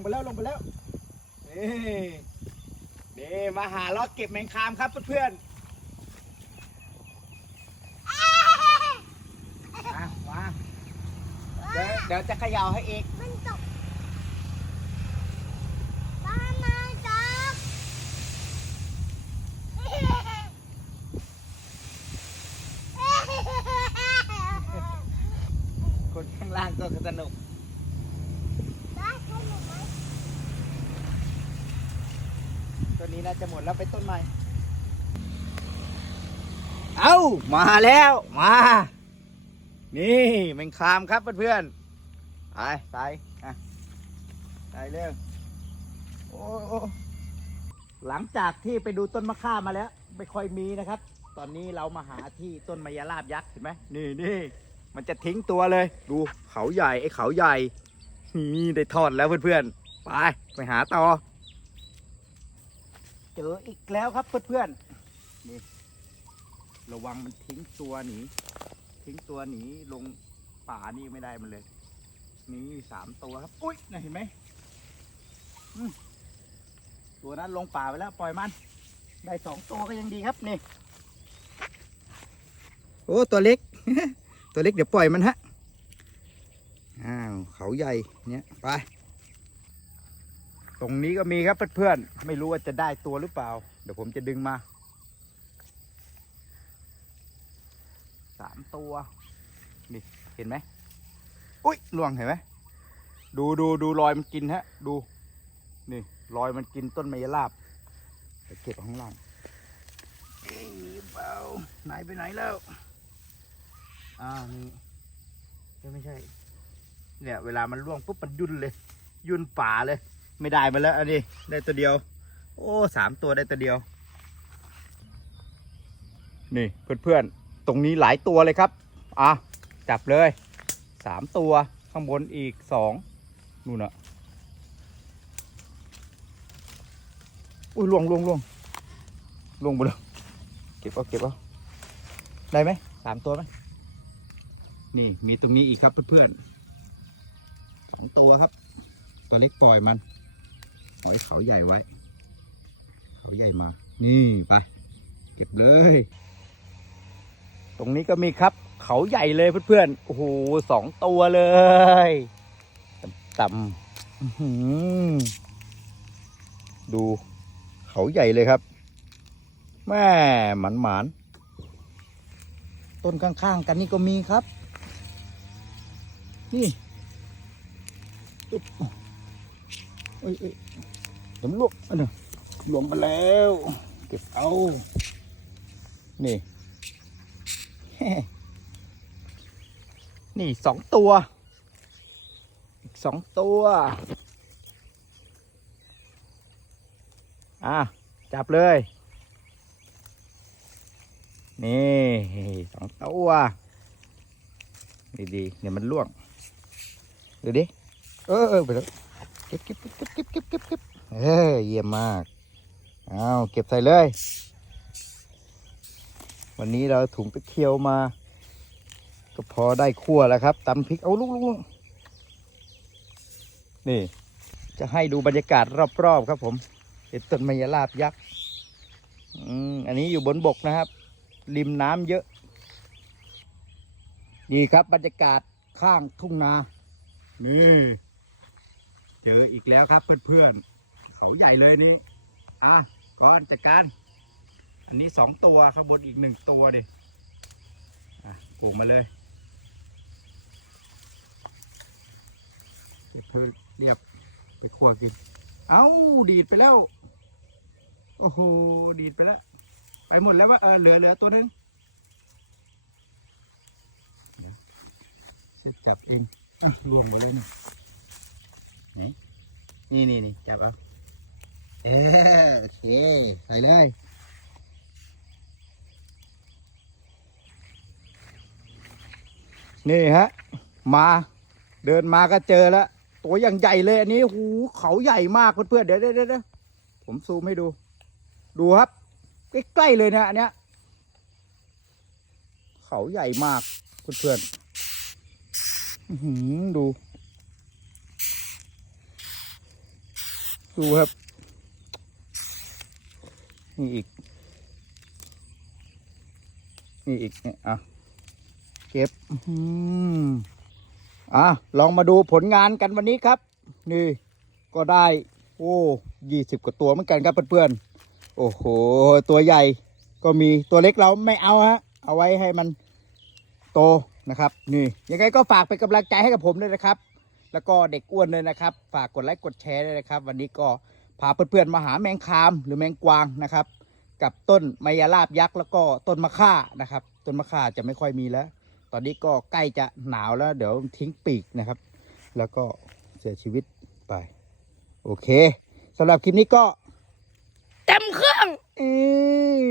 งไปแล้วลงไปแล้วนี่นี่มาหาล็อกเก็บแมงคามครับเพื่อนๆมามาเดี๋ยวเดี๋ยวจะเขย่าให้อีกมันตกป้ามาจับคนข้างล่างก็สนุก ได้เขาหนูไหม ตัว นี้น่าจะหมดแล้วไปต้นใหม่ เอามาแล้วมา นี่แมงคามครับเพื่อนๆไปไปอะไปเร็วโอ้โอ้หลังจากที่ไปดูต้นมะข่ามาแล้ว ไม่ค่อยมีนะครับ ตอนนี้เรามาหาที่ต้นมะยาลาบยักษ์เห็นไหมนี่นี่มันจะทิ้งตัวเลย ดูเขาใหญ่ไอ้เขาใหญ่นี่ได้ทอดแล้วเพื่อนๆไปไปหาต่อ จออีกแล้วครับเพื่อนๆนี่ระวังมันทิ้งตัวหนีทิ้งตัวหนีลงป่านี่ไม่ได้มันเลย นี่สามตัวครับ อุ้ยนะเห็นไหมมตัวนั้นลงป่าไปแล้วปล่อยมัน ได้สองตัวก็ยังดีครับนี่ โอ้ตัวเล็ก ตัวเล็กเดี๋ยวปล่อยมันฮะ อ้าวเขาใหญ่เนี่ยไป ตรงนี้ก็มีครับเพื่อนๆไม่รู้ว่าจะได้ตัวหรือเปล่า เดี๋ยวผมจะดึงมาสามตัวนี่เห็นไหมอุ้ยล่วงเห็นไหมดูดูดูรอยมันกินฮะ ดูนี่รอยมันกินต้นไมยลาบไปเก็บข้างล่างเอ้ยเปล่าไหนไปไหนแล้วอ่านี่ไม่ใช่ เนี่ย เวลามันล่วงปุ๊บมันยุ่นเลย ยุ่นป่าเลย ไม่ได้มาแล้วอันนี้ได้ตัวเดียว โอ้สามตัวได้ตัวเดียว นี่เพื่อนๆ ตรงนี้หลายตัวเลยครับ อะ จับเลยสามตัวข้างบนอีกสองนู่นน่ะอุ้ยล่วงล่วงล่วงล่วงไปเลยเก็บเอาเก็บเอาได้ไหมสามตัวไหมนี่มีตรงนี้อีกครับเพื่อนๆสองตัวครับ ตัวเล็กปล่อยมัน เอาไอ้เขาใหญ่ไว้ เขาใหญ่มา นี่ไป เก็บเลย ตรงนี้ก็มีครับ เขาใหญ่เลยเพื่อนๆ โอ้โหสองตัวเลยต่ำดู เขาใหญ่เลยครับ แม่หมันหมานๆต้นข้าง ๆ กันนี่ก็มีครับ นี่อึ๊บอุ้ยอุ้ย เดี๋ยวลวกอันหนึ่งลงไปแล้ว เก็บเอา นี่ นี่สองตัว อีกสองตัว อะ จับเลย นี่สองตัวดีดีๆเดี๋ยวมันล่วงเดี๋ยวดิ เออเออไปแล้วเก็บเก็บเก็บเก็บเก็บเก็บ เออเยี่ยมมาก เอาเก็บใส่เลย วันนี้เราถุงตะเคียวมา ก็พอได้คั่วแล้วครับตำพริก เอาลุกลุกลุกนี่ จะให้ดูบรรยากาศรอบๆครับผมเห็นต้นมะยาลาบยักษ์อืมอันนี้อยู่บนบกนะครับ ริมน้ำเยอะ นี่ครับบรรยากาศข้างทุ่งนา นี่ เจออีกแล้วครับเพื่อนๆ เขาใหญ่เลยนี่อะก่อนจัดการ อันนี้สองตัวข้างบนอีกหนึ่งตัวดิอะโกงมาเลย เก็บให้เรียบไปคั่วกิน เอ้าดีดไปแล้ว โอ้โห ดีดไปแล้ว ไปหมดแล้วว่าเออเหลือเหลือตัวหนึงเดี๋ยวเช็ดจับเองอะล่วงไปแล้วนี่ ไหน นี่นี่นี่จับเอา เออโอเค ใส่เลย นี่ฮะ มาเดินมาก็เจอแล้ว ตัวอย่างใหญ่เลยอันนี้หูเขาใหญ่มากเพื่อนๆเดี๋ยวเดี๋ยวเดี๋ยวผมซูมให้ดู ดูครับ ใกล้ๆเลยเนี่ยอันเนี้ยเขาใหญ่มากเพื่อนๆอื้อหือดู ดูครับ นี่อีก นี่อีกนี่อะเก็บอืออะลองมาดูผลงานกันวันนี้ครับ นี่ก็ได้ โอ้ยี่สิบกว่าตัวเหมือนกันครับเพื่อนๆโอ้โห ตัวใหญ่ก็มีตัวเล็กเราไม่เอาฮะ เอาไว้ให้มันโตนะครับ นี่ยังไงก็ฝากเป็นกำลังใจให้กับผมด้วยนะครับ แล้วก็เด็กอ้วนเลยนะครับ ฝากกดไลค์กดแชร์ด้วยนะครับ วันนี้ก็ พาเพื่อนๆมาหาแมงคามหรือแมงกวางนะครับ กับต้นไมยาลาบยักษ์แล้วก็ต้นมะค่านะครับ ต้นมะค่าจะไม่ค่อยมีแล้ว ตอนนี้ก็ใกล้จะหนาวแล้ว เดี๋ยวทิ้งปีกนะครับ แล้วก็เสียชีวิตไป โอเคสำหรับคลิปนี้ก็ เต็มเครื่อง เอ้ย